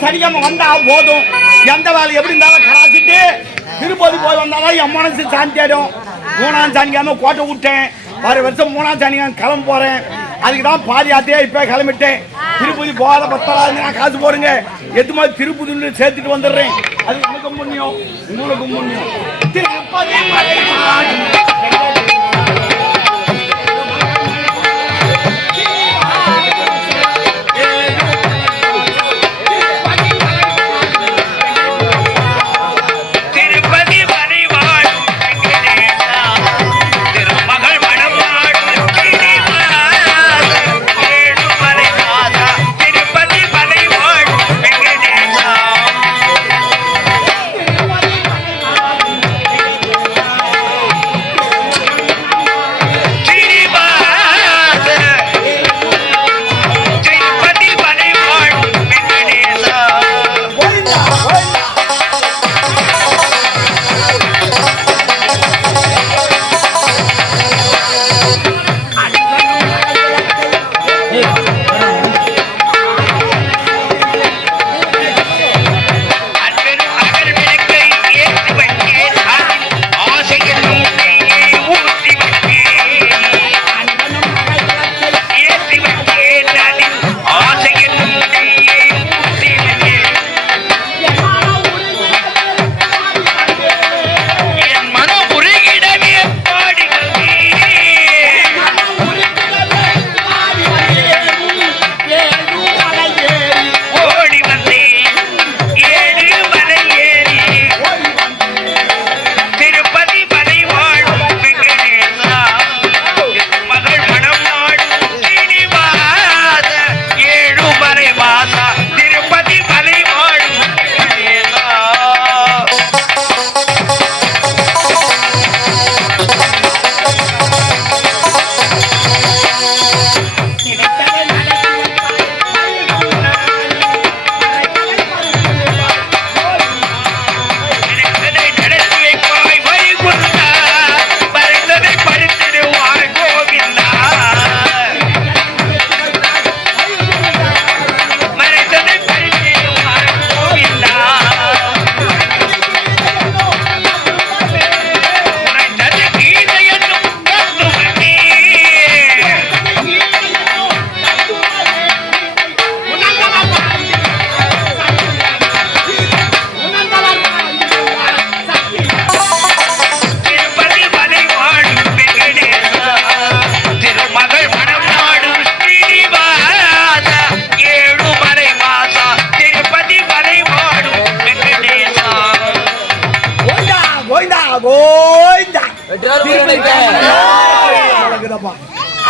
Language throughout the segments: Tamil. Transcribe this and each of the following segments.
சனிக்கிழமை வந்தா போதும். எந்த வேலை எப்படி இருந்தாலும் கராச்சிட்டு திருப்பதி போய் வந்தாலும் என் மனசு சாந்தி ஆயிடும். 3ஆம் சனிக்கிழமை கோட்டை விட்டேன். வர வருஷம் 3ஆம் சனிக்கிழமை கிளம்ப போறேன். அதுக்கு தான் பாதி ஆத்தையே இப்ப கிளம்பிட்டேன். திருப்பதி போகாத பத்தராது நான் காசு போடுங்க. எது மாதிரி திருப்பதி சேர்த்துட்டு வந்துடுறேன். அது எனக்கு புண்ணியம், உங்களுக்கு புண்ணியம். திருப்பதி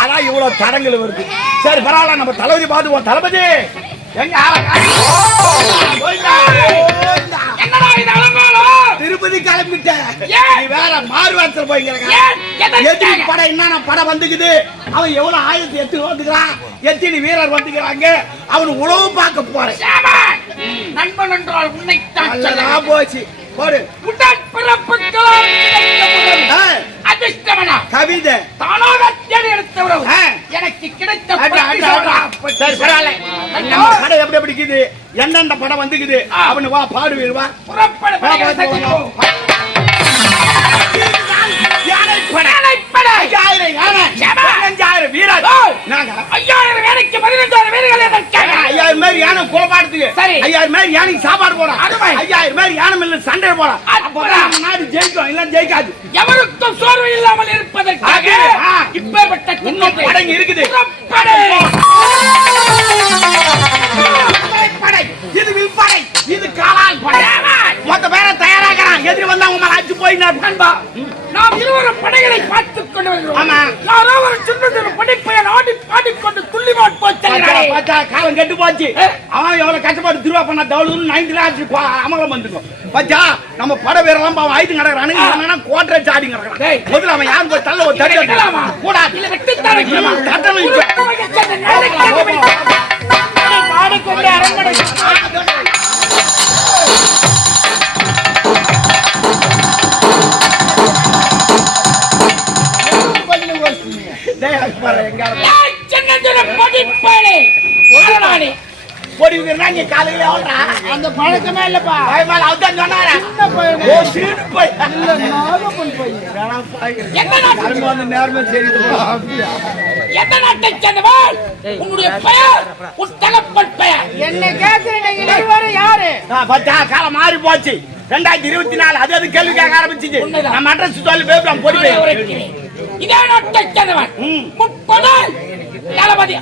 அதான் இவ்வளவு தடங்கள் வருது. சரி பரவாயில்ல, நம்ம தளபதி பாத்துவோம். தளபதி எங்க திருப்பதி கிளம்பிட்ட வேற மாறுவாசல போய் படம் என்ன படம் வந்துக்குது. அவன் எவ்வளவு ஆயிரத்தி எட்டு வந்துக்கிறான், எத்தனை வீரர் வந்துக்கிறாங்க. அவன் உழவு பார்க்க போறேன். நண்பன் என்றால் உன்னைத்தான் போச்சு போடு. கவிதை தானாக தேடி எடுத்த உறவு எனக்கு கிடைத்த எப்படி பிடிக்குது. எந்தெந்த படம் வந்துக்குது அவனு வா பாடுவீர். வா சாப்பாடு போறான். 5000 யானை சண்டை போறான். நாடு ஜெயிக்கும் இல்ல ஜெயிக்காது. எவருக்கும் சோர்வு இல்லாமல் இருப்பதற்காக இப்பேற்பட்ட படங்கு இருக்குது. இது வில்படை, இது காலால் படை. மொத்த பேரை தயாராகிறான். எதிரி வந்தா நண்பா, நாம் இருவரும் படைகளை பார்த்துக் கொண்டு வருகிறோம். ஆமா. யாரோ ஒரு சின்னதொரு படைப்பையன் ஆடி பாடிக்கொண்டு துள்ளிமாட் போச்சாரே. காலம் கெட்டு போச்சு. அவன் எவ்வளவு கஷ்டப்பட்டு திருவா பண்ண தவளு 9 அமலம் வந்துடும். பச்சா நம்ம பட வீரெல்லாம் பாவம் ஆயுதம் கிடக்குறானுங்க, கோட்டை சாடி கிடக்குறான். முதல்ல அவன் யாரும் போய் தள்ள ஒரு தட்டி வைக்கலாமா? கூடாது. இல்ல வெட்டித்தானே தட்டணும். பாடிக்கொண்டு அரண்மனை அந்த பழக்கமே இல்லப்பா. எந்த நாட்டை சேர்ந்தவன்? உன்னுடைய பெயர், உன் தகப்பன் பெயர் என்ன கேட்கிறேன்? யாரு? காலம் மாறி போச்சு. 2024 அது கேள்வி கேட்க ஆரம்பிச்சு. நம்ம அட்ரஸ் சொல்லி பேசலாம். பொடி இதே நாட்டை சேர்ந்தவன் முப்பது தளபதி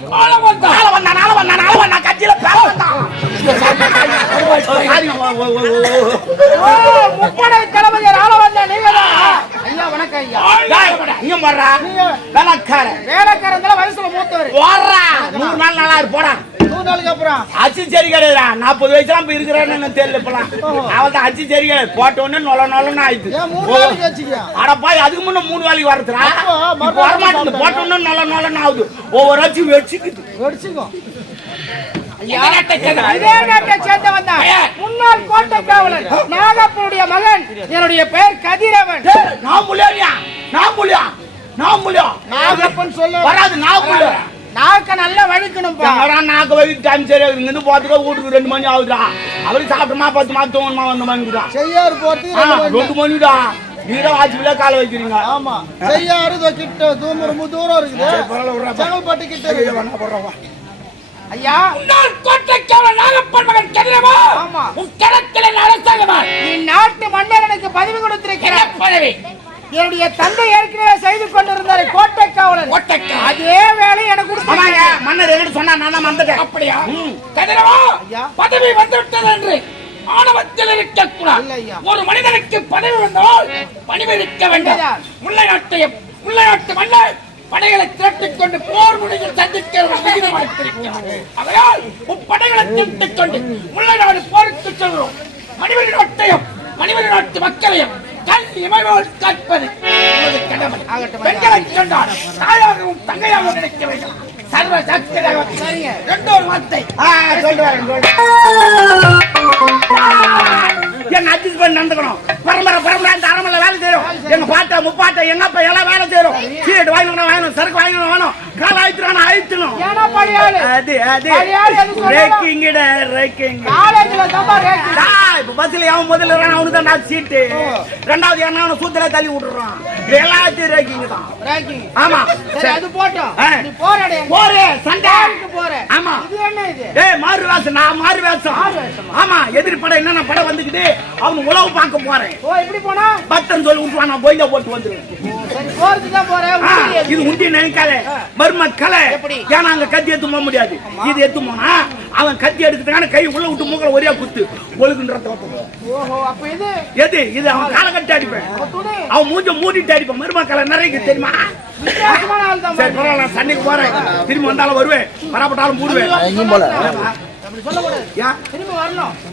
கட்சியில முப்படை தளபதி ஆள வந்த நீங்கதான். ஐயா வணக்கம் ஐயா. வேலைக்காரன் வயசுல மூத்தவர். 100 நாள் நல்லா போடா. 100 நாளுக்கு அப்புறம் அச்சு சரி கிடையாது. 40 வயசுலாம் போய் இருக்கிறேன்னு தெரியல. இப்பலாம் அவன் அச்சு சரி கிடையாது. போட்ட உடனே நொலன்னு ஆயிடுச்சு. 3 நாளுக்கு வச்சுக்கியா? அடப்பா அதுக்கு முன்ன 3 வேலைக்கு வரதுரா. வரமாட்டேங்குது. போட்ட உடனே நொலன்னு ஆகுது. ஒவ்வொரு அச்சு வெடிச்சுக்கும். இதே நாட்டை சேர்ந்தவன் தான் முன்னாள் கோட்டை காவலன் நாகப்பனுடைய மகன். என்னுடைய பெயர் கதிரவன். நாகப்பன் சொல்ல வராது. நாக்க நல்லா வழிக்கணும். நாக்க வழி டைம் சரியா இருந்து போறதுக்கு வீட்டுக்கு 2 மணி ஆகுதுடா. அவரு சாப்பிட்டமா 10 மாதம் தோணுமா வந்த மணிக்குதான் செய்யாறு போறதுக்கு 2 மணிடா. நீங்க வாட்சில கால வைக்கிறீங்க. ஆமா செய்யாறு கிட்ட தூரம் இருக்குது. செங்கல்பட்டு கிட்ட போடுறோம். ஐயா முன்னாள் கோட்டைக்காவலன் நாகப்பன் மகன் கதிரவன். ஆமா. உன் களத்திலே அரசாங்கமான் நீ நாட்டு மன்னரனுக்கு பதவி கொடுத்திருக்கிறார். பதவி என்னுடைய தந்தை ஏற்கனவே செய்து கொண்டிருந்தார் கோட்டை காவலன். அதே வேலை எனக்கு கொடுத்தாங்க. மன்னர் என்கிட்ட சொன்னா நான் வந்துட்டேன். அப்படியா? கதிரவா பதவி வந்துவிட்டது என்று ஆணவத்தில் இருக்கக்கூடாது. ஒரு மனிதனுக்கு பதவி வந்தால் பணிவிருக்க வேண்டும். முல்லை நாட்டு மன்னர் படைகளை திரட்டிக் கொண்டு போர் முடிவில் சந்திக்க படைகளை திரட்டிக் கொண்டு முல்லை நாடு போருக்கு செல்கிறோம். மனிதரி நாட்டு மக்களையும் கல்வி இமைவோல் காப்பது கடமை. பெண்களை சொன்னால் தாயாகவும் தங்கையாகவும் நினைக்க வைக்கலாம். சர்வ சக்தியாக 2 வார்த்தை சொல்றேன். என்ன அட்ஜஸ்ட் பண்ணி நடந்துக்கணும். பரம்பரை அந்த அரமலை வேலை செய்யறோம். எங்க பாட்டை முப்பாட்டை எங்க அப்பா எல்லாம் வேலை செய்யறோம். சீட்டு வாங்கணும், சரக்கு வாங்கணும், கால அழித்துணும். இப்ப பஸ்ல அவன் முதல்ல அவனுக்கு தான் சீட்டு. 2வது அவன் சூத்திர தள்ளி விட்டுறான். எல்லாத்தையும் ரேக்கிங் தான். ஆமா அது போட்டோம். ஆமா மாறு வேஷம். நான் மாறு வேஷம். ஆமா எதிரி படம் என்னென்ன படம் வந்துக்கிட்டு அவனு உழவு பார்க்க போறேன். எப்படி போனா பத்தம் சொல்லி விட்டுவான். நான் போய்தான் போட்டு வந்துருவேன். இது உண்டி நினைக்காத மருமக்களை. ஏன்னா அங்க கத்தி எடுத்து போக முடியாது. இது எடுத்து போனா அவன் கத்தி எடுத்துட்டான கை உள்ள விட்டு மூக்கல ஒரே குத்து ஒழுகுன்றத எது இது அவன் காலை கட்டி அடிப்பேன். அவன் மூஞ்ச மூடிட்டு அடிப்பேன். மருமக்களை நிறைய தெரியுமா? சரி பரவாயில்ல. சண்டைக்கு போறேன். திரும்பி வந்தாலும் வருவேன். பரப்பட்டாலும் மூடுவேன்.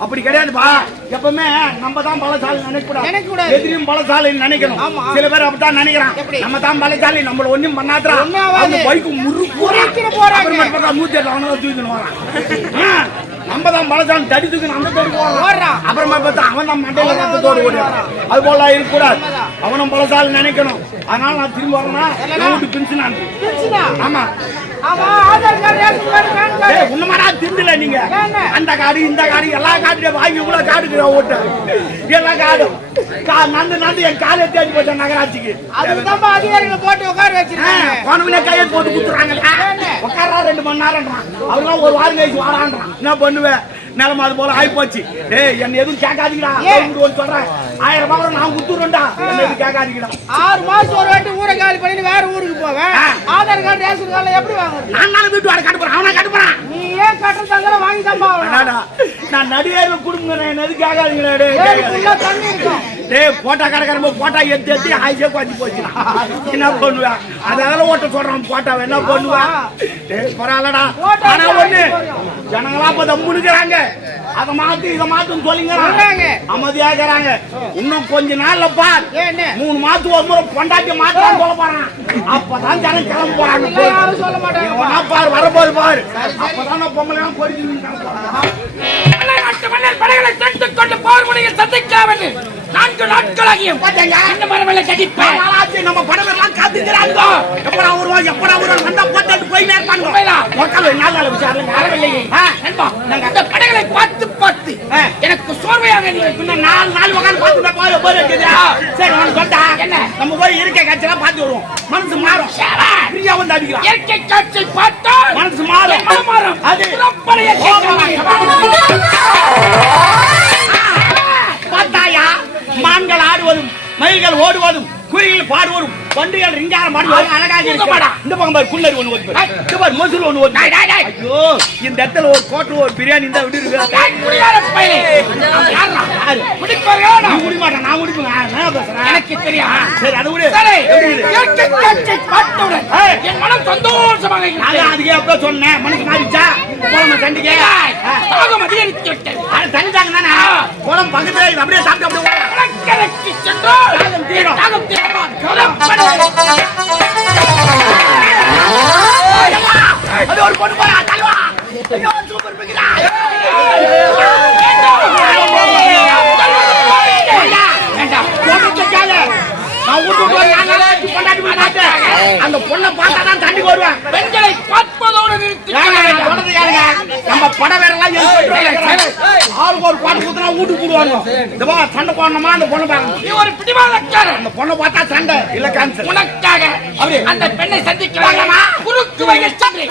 அப்படி கிடையாதுப்பா. எப்பவுமே நம்ம தான் பலசாலி நினைக்கூடாது. எதிரியும் பலசாலி நினைக்கணும். சில பேர் அப்படித்தான் நினைக்கிறான். நம்ம தான் பலசாலி, நம்மள ஒண்ணும் பண்ணாதா பைக்கு முறுக்கு போறாங்க. 108 தூக்கணும் வரான். நம்ம தான் பலசாலி தடி தூக்கணும். அந்த தோடு போடுறான். அப்புறமா பார்த்தா அவன் தான் மண்டையில அந்த தோடு ஓடுறான். அது போல இருக்கக்கூடாது. அவனும் பலசாலி நினைக்கணும். அதனால நான் திரும்ப வரேன்னா பென்ஷன். ஆமா உண்மைடா திருந்தல நீங்க. அந்த காடு இந்த காடு எல்லா காட்டுலயும் வாங்கி இவ்வளவு காடுக்கு ஓட்டு எல்லா காடும் நந்து என் காலை தேடி போச்சேன் நகராட்சிக்கு. அதிகாரிகள் போட்டு உட்கார வச்சிருக்காங்க. கையை போட்டு குடுத்துறாங்களா? உட்காரா 2 மணி நேரம்ன்றான். அவெல்லாம் ஒரு வாரம் கழிச்சு வாரான்றான். என்ன பண்ணுவேன்? நிலமா அது போல ஆகி போச்சு. என்ன எதுவும் கேட்காதீங்கடா சொல்றேன். 1000 ரூபாய் நான் குடுத்துறேன்டா. எதுவும் கேட்காதீங்கடா. 6 மாசம் ஒரு வாட்டி ஊரை காலி பண்ணி வேற ஊருக்கு போவேன். ஆதார் கார்டு ரேஷன் கார்டு எப்படி வாங்குறது? நான் வீட்டு வாட கட்டுறேன். அவனா கட்டுறான். நீ ஏன் கட்டுறதாங்க வாங்கி தான் நான் நடிகர் குடும்பம். எது கேட்காதீங்கடா. தண்ணி இருக்கும். டேய் போட்டா கடைக்காரங்க போட்டா எடுத்து ஆயிசே குறைஞ்சி போச்சு. என்ன பண்ணுவா அதெல்லாம் ஓட்ட சொல்றான் போட்டா என்ன பண்ணுவா? டேய் பரவாயில்லடா. ஆனா ஒண்ணு ஜனங்களா இப்ப தம்முனுக்குறாங்க. அதை மாத்து இதை மாத்துன்னு சொல்லிங்கிறாங்க. அமைதியாகிறாங்க. இன்னும் கொஞ்ச நாள்ல பார் 3 மாசத்துக்கு ஒரு முறை பொண்டாட்டி மாத்தான்னு சொல்ல போறான். அப்பதான் ஜனம் கிளம்ப போறாங்க. சொல்ல மாட்டாங்க பாரு வரப்போது பாரு. அப்பதான் பொம்பளை கோரிக்கை படைகளை தடுத்துக் கொண்டு போர் முனையில் சந்திக்காமல் 4 நாட்களாகியும் இந்த மரமலை கடிப்பேன். நம்ம படமெல்லாம் காத்துக்கிறாங்க. எப்படா வருவோம் எப்படா வருவோம் அந்த போட்டு போயினே இருப்பாங்க. மக்கள் நாளால விசாரணை வரவில்லையே. நாங்க அந்த படைகளை பார்த்து பார்த்து எனக்கு சோர்வையாக இன்னும் 4 நாள் உட்காந்து பார்த்துட்டா போய் போய் இருக்குதா? சரி உனக்கு சொல்லிட்டா என்ன நம்ம போய் இயற்கை காட்சியெல்லாம் பார்த்து வருவோம். மனசு மாறும். பிரியா வந்து அடிக்கலாம். இயற்கை காட்சியை பார்த்தா மனசு மாறும். மாறும். அது பார்த்தாயா மான்கள் ஆடுவதும் மயில்கள் ஓடுவதும் குயில்கள் பாடுவதும் பண்டுகள் ரிங்காரம் பாடுவதும் அழகாக இருக்கமாடா. இந்த பக்கம் பாரு குள்ளரி ஒண்ணு ஓடுது. இந்த பாரு மொசுல் ஒண்ணு ஓடுது. ஐயோ இந்த இடத்துல ஒரு கோட்டு ஒரு பிரியாணி இந்த விடு இருக்கு. குடியார பையனே குடிப்பாரா? நான் குடி மாட்டேன். நான் குடிப்பேன். நான் பேசுறேன். எனக்கு தெரியும். சரி அது விடு. சரி இயற்கை காட்சியை பார்த்தவுடன் என் மனம் சந்தோஷமாக இருக்கிறது. அதுக்கே அப்ப சொன்னேன் மனசு மாறிச்சா போலமா தண்டிக்கே தாகம் அதிகரித்து விட்டது. அது தண்டிட்டாங்க தானே போலம் பக்கத்துல இது அப்படியே சாப்பிட்டு அப்படியே கலக்கி சென்றால் தாகம் தீரும். தாகம் தீரும். அது ஒரு பொண்ணு போறா தல்வா. ஐயோ சூப்பர் பிகிலா. அந்த பொண்ணை பார்த்தாதான் தண்டி வருவேன். பெண்களை பார்ப்பதோடு நிறுத்தி நம்ம படம் வேற ஆளுக்கு ஒரு பாட்டு குத்துனா வீட்டுக்கு போடுவாங்க. இந்த சண்டை போடணுமா அந்த பொண்ணை பார்க்கணும். நீ ஒரு பிடிவாதக்காரன். அந்த பொண்ணை பார்த்தா சண்டை இல்ல கேன்சல். உனக்காக அப்படி அந்த பெண்ணை சந்திக்கிறாங்க. குறுக்கு வகையில் சென்று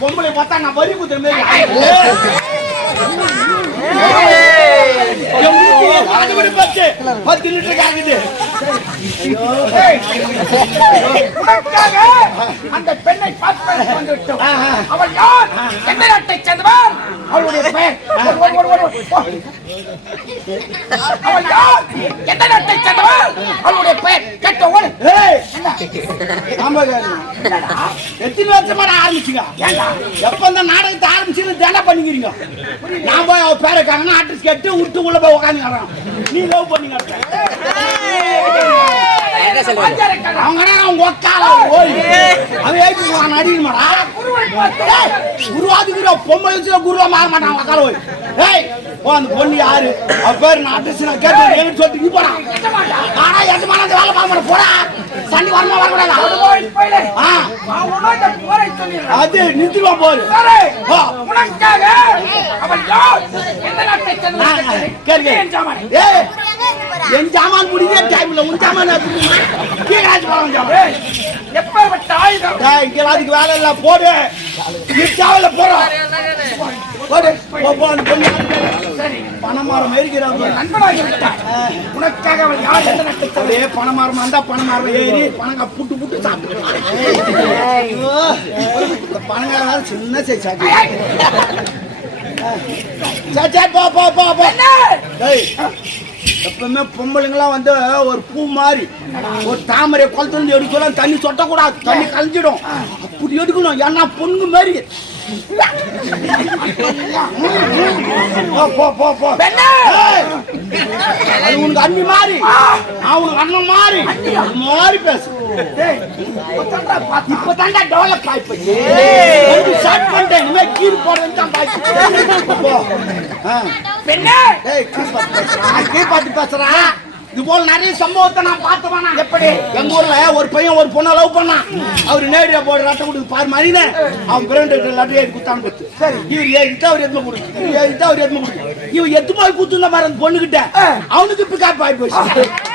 பொம்பளை பார்த்தா நான் வரி குத்துற மாதிரி பத்து லிட்டர் ஆகுது. அந்த பெண்ணை பார்த்து அவள் யார்? எந்த நாட்டை சேர்ந்தவர்? அவளுடைய பெயர் அவள் யார்? எந்த நாட்டை சேர்ந்தவர்? அவளுடைய பெயர் கேட்ட ஓடு. எத்தனை வருஷமா ஆரம்பிச்சுங்க? எப்ப இந்த நாடகத்தை ஆரம்பிச்சு தண்டை பண்ணிக்கிறீங்க? நான் போய் அவ பேரை காரணம் அட்ரஸ் கேட்டு விட்டு உள்ள போய் உட்காந்துக்கிறான். நீ லவ் பண்ணீங்க அவங்க அடிக்கணுமாடா? குருவாதுக்குற பொம்மை வச்சு குருவா மாற மாட்டான் உக்கால போய். அந்த பொண்ணு யாரு அவ பேரு நான் அட்ரஸ் நான் கேட்டு சொல்லிட்டு நீ போறான். ஆனா எஜமான வேலை பார்க்க மாட்டேன் போறா. சண்டை வரமா வரக்கூடாது. அது நிறுத்துவா போரு. என் ஜாமான் முடிஞ்ச டைம்ல உன் ஜாமான் அதுக்கு வேலை இல்ல போடு. போறோம் போடு. பணமரம் இருக்கிறாங்க நண்பனாக இருக்கிறார். உனக்காக அவள் யார் என்ற நட்சத்திரம் அப்படியே பணமரம் இருந்தா பணமரம் ஏறி பணங்க புட்டு புட்டு சாப்பிட்டு பணங்கால சின்ன சாச்சி போ போ போ போ. எப்பவுமே பொம்பளைங்களாம் வந்து ஒரு பூ மாதிரி ஒரு தாமரை குளத்துல எடுக்க தண்ணி சொட்டக்கூடாது, தண்ணி கலைஞ்சிடும். அப்படி எடுக்கணும், ஏன்னா பொண்ணு மாதிரி. அது உனக்கு அண்ணி மாதிரி, அவனுக்கு அண்ணன் மாதிரி மாதிரி பேசு. இப்பதான்டா டெவலப் ஆயிப்போச்சு. ஸ்டார்ட் பண்ணிட்டேன், இனிமே கீழ் போடுறது தான் பாத்து பேசுறா. இது போல நிறைய சம்பவத்தை நான் பார்த்தவனா. எப்படி எங்க ஊர்ல ஒரு பையன் ஒரு பொண்ணை லவ் பண்ணான். அவரு நேரடியா போய் ரட்டை கொடுத்து பாரு மணினே அவன் பிரெண்ட் லட்டு ஏறி குத்தான் கொடுத்து. சரி இவர் ஏறிட்டு அவர் எதுவும் கொடுத்து ஏறிட்டு அவர் எதுவும் கொடுத்து இவன் எத்து போய் குத்துந்த மாதிரி அந்த பொண்ணுகிட்ட அவனுக்கு பிக்காப் ஆகி போச்சு.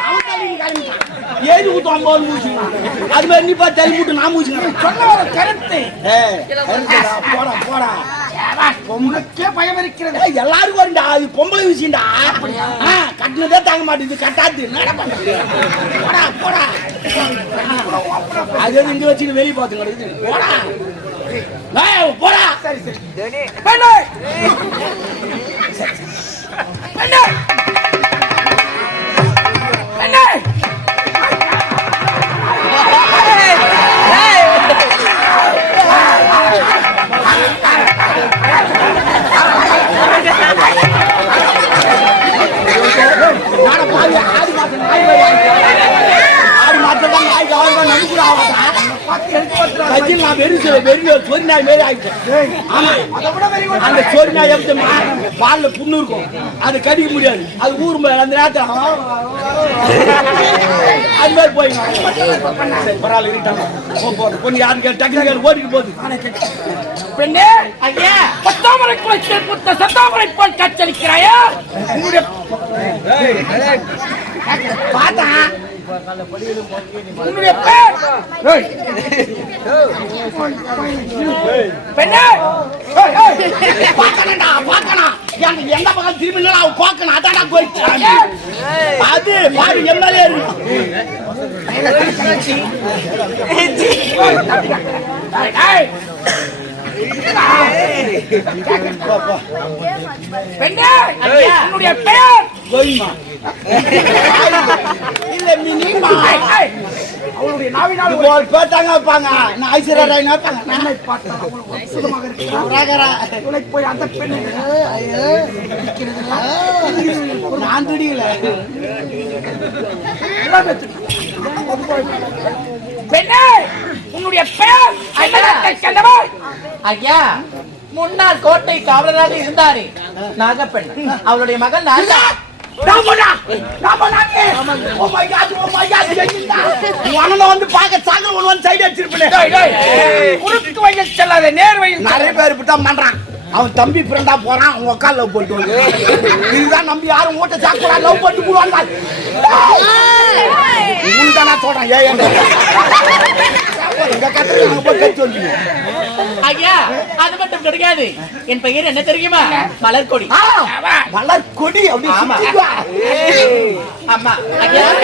அவன் கிளம்பிட்டான், ஏறி குத்துவான் போது மூச்சுங்க. அது மாதிரி நீ பார்த்து தள்ளி விட்டு நான் மூச்சுங்க சொல்ல வர கருத்து. போடா போடா, பொம்பளைக்கே பயம் இருக்கிறது. எல்லாருக்கும் வருண்டா, அது பொம்பளை விஷயம்டா. கட்டினதே தாங்க மாட்டேங்குது, கட்டாது போடா போடா. அது இங்க வச்சுட்டு வெளியே பார்த்து கிடைக்குது. போடா போடா. சரி சரி அந்த சோறு நாய் பால்ல புண்ணு இருக்கும், அது கடிக்க முடியாது. அது ஊர் அந்த நேரத்தில் அது மாதிரி போய் பரவாயில்ல கொஞ்சம் யாருக்கு டக்குனு ஓடிட்டு போகுது. பெண்ணே ஐயா, பத்தாமரை குளத்தில் புத்த சத்தாமரை போல் காட்சளிக்கிறாயா? பார்த்தா உன்னுடைய பேர் பெண்ணே பாக்கணும்டா, பாக்கணும். எந்த பக்கம் திரும்பி அவன் பாக்கணும். அதாடா போயிடுச்சு. அது பாரு எம்எல்ஏ பெண்ணே உன்னுடைய பெயர் கோயிமா இல்ல மினிமா. அவளுடைய நாவினால் ஒரு பேட்டாங்க வைப்பாங்க, நான் ஐஸ்வர்யா நம்மை பார்த்தால் அவள் அற்புதமாக இருக்கிறாள். போய் அந்த பெண்ணை நான் துடிக்கல. பெண்ணே உன்னுடைய பெயர் ஐயா, முன்னாள் கோட்டை காவலராக இருந்தாரு நாகப்பெண். அவளுடைய மகன் வந்து பாக்க சாகல் ஒன்று வந்து சைடு அடிச்சிருப்பேன். குறுக்கு வயல் செல்லாத நேர் வயல். நிறைய பேர் இப்படித்தான் பண்றான். அவன் தம்பி ஃப்ரெண்டா போறான், அவங்க அக்கா லவ் பண்ணிட்டு இதுதான் நம்பி யாரும் ஓட்ட சாக்கூடா லவ் பண்ணிட்டு போடுவாங்க. உன்தானா சொல்றேன். ஐயா, அது மட்டும் கிடையாது. என் பெயர் என்ன தெரியுமா? மலர்கொடி. மலர்கொடி அப்படி அம்மா. ஐயா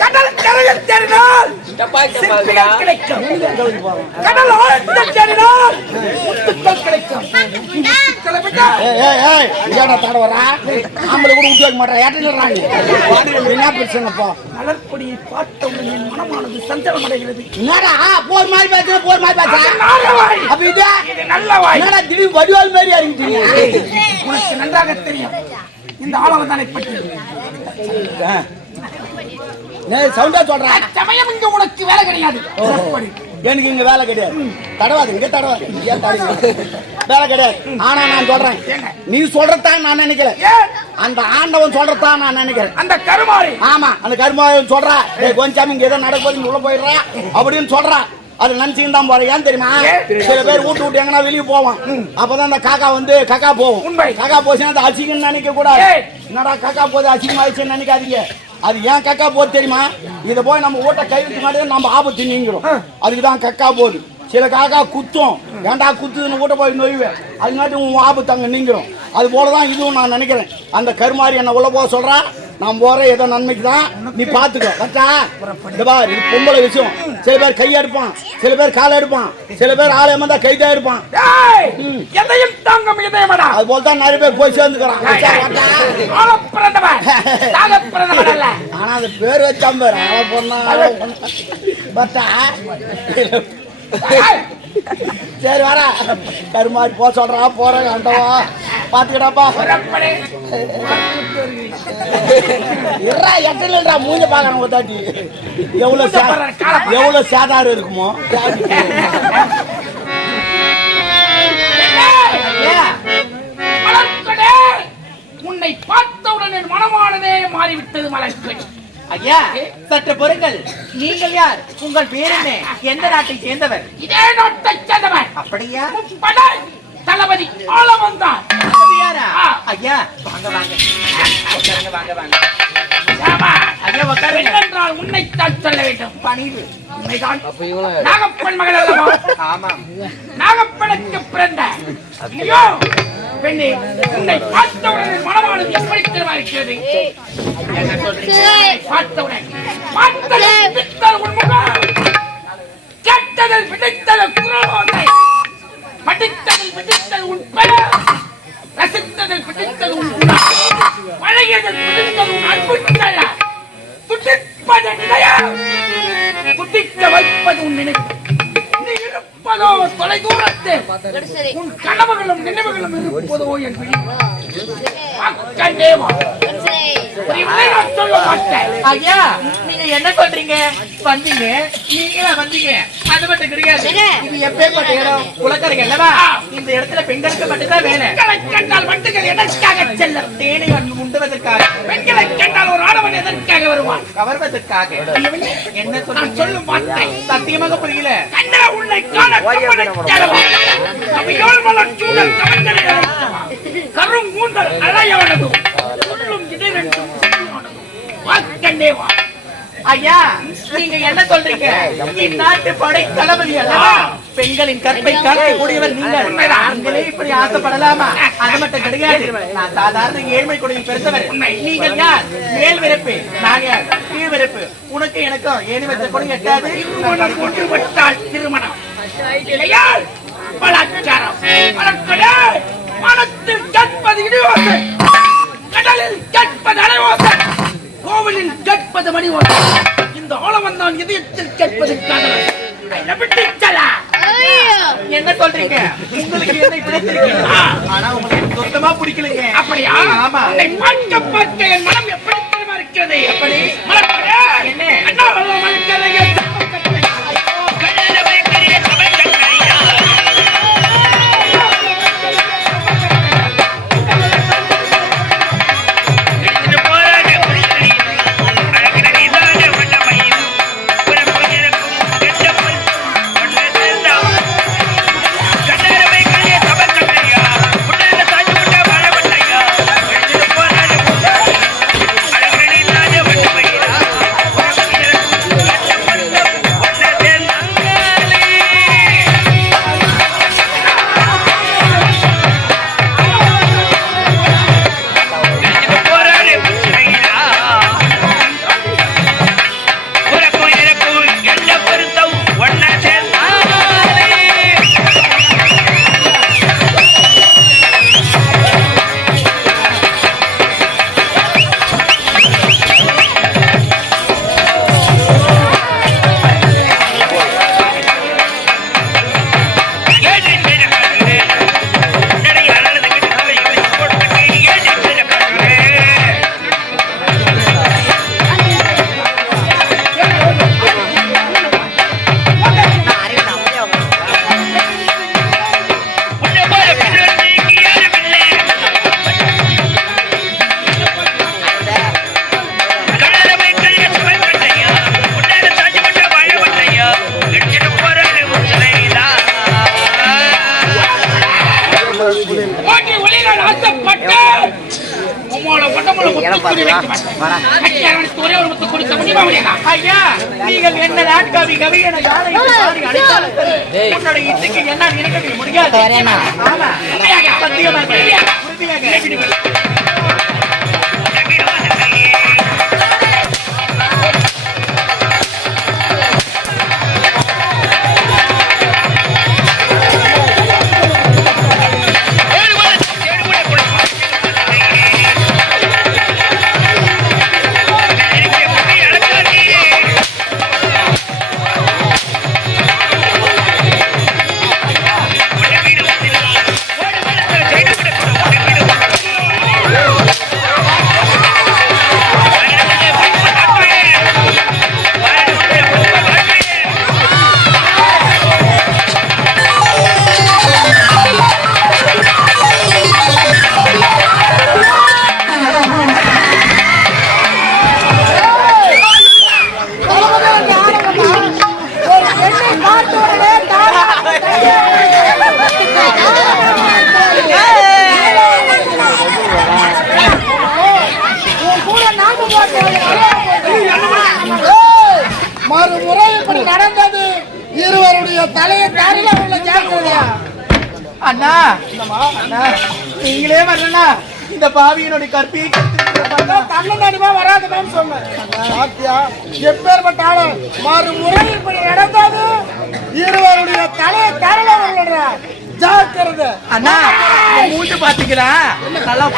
கடல் கரையில் தேடினால் சிப்பிகள் கிடைக்கும். கடல் ஆழத்தில் தேடினால் முத்துக்கள் கிடைக்கும். மலர்கொடியை பார்த்தவுடன் என் மனமானது சஞ்சலம் அடைகிறது. போர் மாதிரி பேசுற, போர் மாதிரி திடீர் வடிவால் மாதிரி அறிவிட்டீங்க. உனக்கு நன்றாக தெரியும் இந்த ஆளவதானை பற்றி. சவுண்டா சொல்றேன். சமயம் இங்க உனக்கு வேலை கிடையாது. எனக்கு இங்க வேலை கிடையாது. தடவாது இங்க தடவாது வேலை கிடையாது. ஆனா நான் சொல்றேன், நீ சொல்றதான் நான் நினைக்கிறேன். அந்த ஆண்டவன் சொல்றதான் நான் நினைக்கிறேன். அந்த கருமாரி, ஆமா அந்த கருமாரி சொல்றா, கொஞ்சம் இங்க ஏதோ நடக்குது உள்ள போயிடுறா அப்படின்னு சொல்றா. அது நினைச்சுன்னு தான் போறேன். ஏன் தெரியுமா? சில பேர் வீட்டு விட்டு எங்கன்னா வெளியே போவான். அப்பதான் அந்த காக்கா வந்து கக்கா போகும். உண்மை. காக்கா போச்சுன்னா அது அசிங்கன்னு நினைக்க கூடாது. என்னடா காக்கா போது அசிங்கமா ஆயிடுச்சுன்னு நினைக்காதீங்க. அது ஏன் கக்கா போது தெரியுமா? இதை போய் நம்ம ஓட்ட கைவிட்டு மாதிரி நம்ம ஆபத்து நீங்கிறோம். அதுக்குதான் கக்கா போகுது. சில காக்கா குத்தும், ஏன்டா குத்துதுன்னு கூட போய் நொய்வேன். அதுங்காட்டி உன் ஆபத்து அங்கே நீங்கிடும். அது போலதான் இதுவும் நான் நினைக்கிறேன். அந்த கருமாரி என்ன உள்ள போக சொல்றா, நான் போறேன் ஏதோ நன்மைக்கு தான், நீ பாத்துக்கோ. கரெக்டா? இது பார், இது பொம்பளை விஷயம். சில பேர் கையை எடுப்பான், சில பேர் காலை எடுப்பான், சில பேர் ஆளை ஏமாந்தா கைதான் எடுப்பான். எதையும் தாங்கும் இதயமடா. அது போல தான் நிறைய பேர் போய் சேர்ந்துக்கிறான். ஆனா அது பேர் வச்சான் பேர் ஆளை பொண்ணா பட்டா. சரி வர கருமாரி போ சொல்றா, போறேன் அண்டவா பாத்துக்கடாப்பா. இருடா எட்டா மூஞ்ச பாக்குறேன் ஒரு தாட்டி. எவ்வளவு சேதாரம் இருக்குமோ. உன்னை பார்த்தவுடன் என் மனமானதே மாறிவிட்டது மலர்கொடி. ஐயா சற்று பொறுங்கள். நீங்கள் யார்? உங்கள் பேர் என்ன? எந்த நாட்டை சேர்ந்தவர்? இதே நாட்டை சேர்ந்தவர். அப்படியா? தளபதி ஆள வந்தார். ஐயா வாங்க வாங்க வாங்க வாங்க. ஐயா உட்காருங்கள். உன்னைத்தான் சொல்ல வேண்டும். பணிவு உண்மைதான். நாகப்பன் மகள் அல்லவா? ஆமாம். நாகப்பனுக்கு பிறந்த ஐயோ பெண்ணே, உன்னை பார்த்தவுடன் மனமானது எப்படி தெரிவாஇருக்கிறது? பார்த்தவுடன் உன் முகம் கேட்டதில் பிடித்தது குரலோசை, படித்ததில் பிடித்தது உன் பெயர், ரசித்ததில் பிடித்தது உன் குணம், பழகியதில் பிடித்தது உன் அன்பு செயல், துடிப்பது நிலையம், துடிக்க வைப்பது உன் நினைவு. நீ இருப்பதோ தொலை தூரத்தில், உன் கனவுகளும் நினைவுகளும் இருப்பதோ என் விழி. ஐயா நீங்க என்ன சொல்றீங்க? வந்தீங்க, நீங்களா வந்தீங்க, அது மட்டும் கிடையாது. இது எப்பேற்பட்ட இடம்? குளக்கரைக்கு அல்லவா? இந்த இடத்துல பெண்களுக்கு மட்டும்தான் வேலை. கண்டால் வண்டுகள் எதற்காக செல்லும்? தேனை உண்டுவதற்காக. பெண்களை கண்டால் ஒரு ஆடவன் எதற்காக வருவான்? கவர்வதற்காக. என்ன சொல்றீங்க? சொல்லும் வார்த்தை சத்தியமாக புரியல. கண்ணா உன்னை காண அவையோல் மலர் சூழல் கவர்களை கரும் கூந்தல் அலையானதும் சொல்லும் இதை ரெண்டும் வாக்கண்டேவா. ஐயா நீங்க என்ன சொல்றீங்க? இந்நாட்டு படை தளபதி அல்லவா? பெண்களின் கற்பை காக்கக்கூடியவர் நீங்கள். நீங்களே இப்படி ஆசைப்படலாமா? அது மட்டும் கிடையாது. நான் சாதாரண ஏழ்மை குடியில் பிறந்தவர். நீங்கள் யார்? மேல் விரப்பு. நான் யார்? கீழ் விரப்பு. உனக்கு எனக்கும் ஏழு வச்ச கூட எட்டாது. திருமணம் கொண்டு விட்டால் திருமணம் இல்லையால் பலாச்சாரம். மனத்தில் கேட்பது இடியோசை, கடலில் கேட்பது அலைவோசை, கோவிலில் கேட்பது மணி ஓசை, இந்த ஆழவன் தான் இதயத்தில் கேட்பது காதல். என்ன சொல்றீங்க? உங்களுக்கு என்னை பிடிச்சிருக்கீங்க, ஆனா உங்களுக்கு சுத்தமா பிடிக்கலைங்க. அப்படியா? ஆமா. பார்க்க பார்க்க என் மனம் எப்படி தெரியுமா இருக்கிறது? எப்படி? என்ன அண்ணா மலக்கலையை Bye. ஒரு முத்துக்குடி வைக்குமாறு. கட்டியாரவனுக்கு ஒரே ஒரு முத்து கொடுக்க முடியுமா முடியாதா? ஐயா, நீங்கள் என்ன நாட்காவி கவி என யாரை பாடி அடித்தாலும் சரி, உன்னுடைய இசைக்கு என்ன நினைக்க முடியாது. ஆமா, உண்மையாக, சத்தியமாக, உறுதியாக, உறுதியாக. மறுமுறை இப்படி நடந்தது இருவருடைய தலையை தாரில உள்ள ஜாக்கிரதையா. அண்ணா, அண்ணா, நீங்களே வரலண்ணா, இந்த பாவியினுடைய கற்பியை தமிழ்நாடுமா வராதுன்னு சொன்னேன். எப்பேற்பட்ட ஆளு மறுமுறை இப்படி நடந்தது இருவருடைய தலையை தாரில உள்ள ஜாக்கிரதை. அண்ணா, மூட்டு பாத்தீங்களா? நல்லா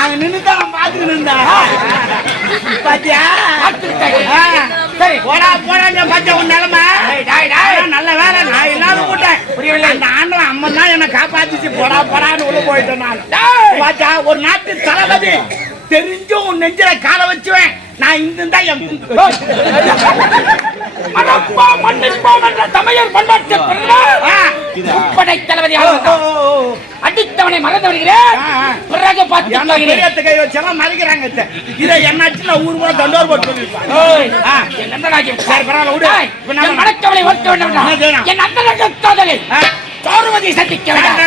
அங்க நின்னுதான் பாத்துட்டு இருந்தா பாத்தியா? சரி போடா போடா பாத்தியா உன் நிலைமை. நல்ல வேலை நான் இல்லாத போட்டேன். புரியவில்லை, அந்த ஆண்டவன் அம்மன் தான் என்ன காப்பாத்திச்சு. போடா போடான்னு உள்ள போயிட்டேன் நான். பாத்தியா, ஒரு நாட்டு தளபதி தெரிஞ்சும் உன் நெஞ்சில கால வச்சுவேன். நான் இந்த முப்படை தளபதி அடித்தவனை மறந்து வருகிறேன். பிறகு பார்த்து கை வச்செல்லாம் மறைக்கிறாங்க. இதை என்னாச்சு நான் ஊர் கூட தண்டோர் போட்டு மணக்கவலை ஒர்க்க வேண்டும். என் அண்ணன் காதலை சௌரவதி சந்திக்க வேண்டும்.